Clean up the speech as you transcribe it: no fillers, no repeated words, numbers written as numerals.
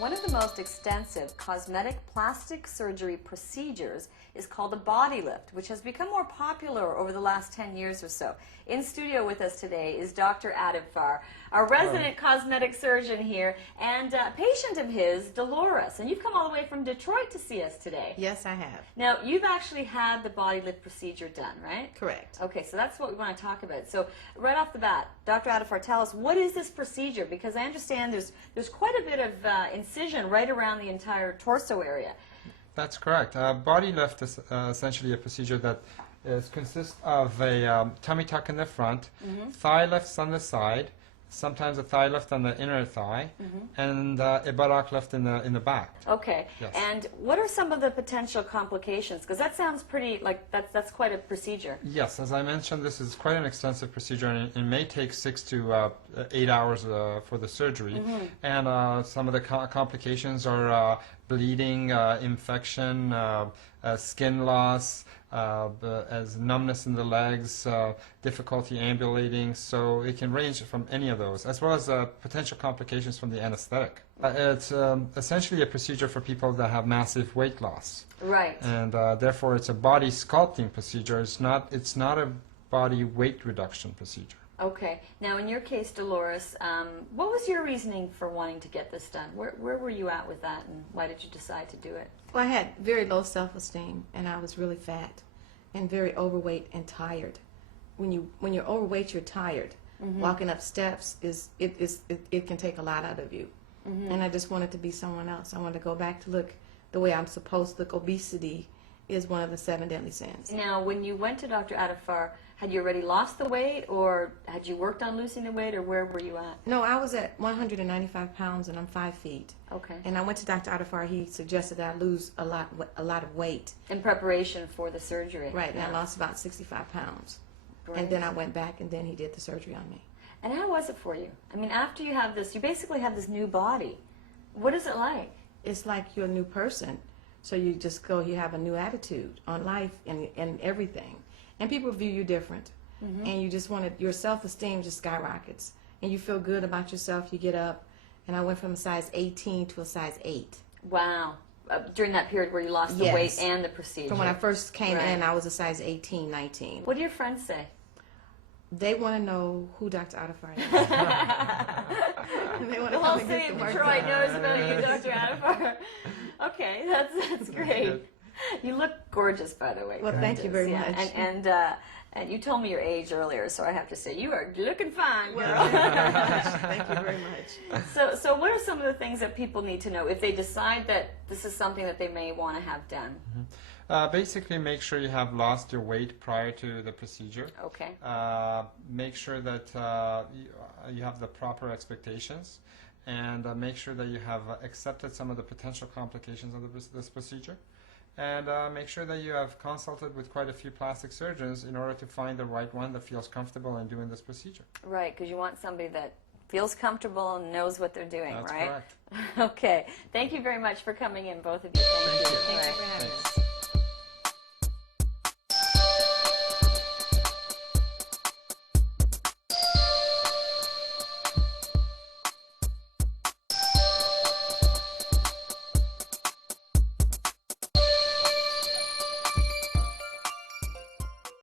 One of the most extensive cosmetic plastic surgery procedures is called a body lift, which has become more popular over the last 10 years or so. In studio with us today is Dr. Adibfar, our resident cosmetic surgeon here, and a patient of his, Dolores. And you've come all the way from Detroit to see us today. Yes, I have. Now, you've actually had the body lift procedure done, right? Correct. Okay, so that's what we want to talk about. So right off the bat, Dr. Adibfar, tell us, what is this procedure? Because I understand there's quite a bit of incision right around the entire torso area. That's correct. Body lift is essentially a procedure that consists of a tummy tuck in the front, thigh lifts on the side, sometimes a thigh lift on the inner thigh, and a buttock lift in the back. Okay. Yes. And what are some of the potential complications? Because that sounds pretty like that's quite a procedure. Yes, as I mentioned, this is quite an extensive procedure, and it may take 6 to 8 hours for the surgery. And some of the complications are bleeding, infection, skin loss, as numbness in the legs, difficulty ambulating. So it can range from any of those, as well as potential complications from the anesthetic. It's essentially a procedure for people that have massive weight loss. Right. And therefore it's a body sculpting procedure. It's not a body weight reduction procedure. Okay. Now, in your case, Dolores, what was your reasoning for wanting to get this done? Where were you at with that, and why did you decide to do it? Well, I had very low self-esteem, and I was really fat and very overweight and tired. When you're overweight, you're tired. Walking up steps it can take a lot out of you. And I just wanted to be someone else. I wanted to go back to look the way I'm supposed to look. Obesity is one of the 7 deadly sins. Now, when you went to Dr. Adibfar, had you already lost the weight, or had you worked on losing the weight, or where were you at? No, I was at 195 pounds, and I'm 5 feet. Okay. And I went to Dr. Adibfar. He suggested that I lose a lot of weight. In preparation for the surgery. Right, and Yeah. I lost about 65 pounds. Great. And then I went back, and then he did the surgery on me. And how was it for you? I mean, after you have this, you basically have this new body. What is it like? It's like you're a new person. So you just go, you have a new attitude on life and everything. And people view you different. And you just your self-esteem just skyrockets. And you feel good about yourself. You get up. And I went from a size 18 to a size 8. Wow. During that period where you lost the Yes. weight and the procedure. From when I first came Right. in, I was a size 18, 19. What do your friends say? They want to know who Dr. Adibfar is. They want to The whole come and city get of the work Detroit done. knows about you, Dr. Adibfar. Okay, that's great. You look gorgeous, by the way. Well, thank you very much. And you told me your age earlier, so I have to say you are looking fine, girl. Thank you very much. So what are some of the things that people need to know if they decide that this is something that they may want to have done? Basically, make sure you have lost your weight prior to the procedure. Okay. Make sure that you have the proper expectations, and make sure that you have accepted some of the potential complications of this procedure. And make sure that you have consulted with quite a few plastic surgeons in order to find the right one that feels comfortable in doing this procedure. Right, because you want somebody that feels comfortable and knows what they're doing, That's right? correct. Okay. Thank you very much for coming in, both of you. Thank you. Thank you for having us. Thanks.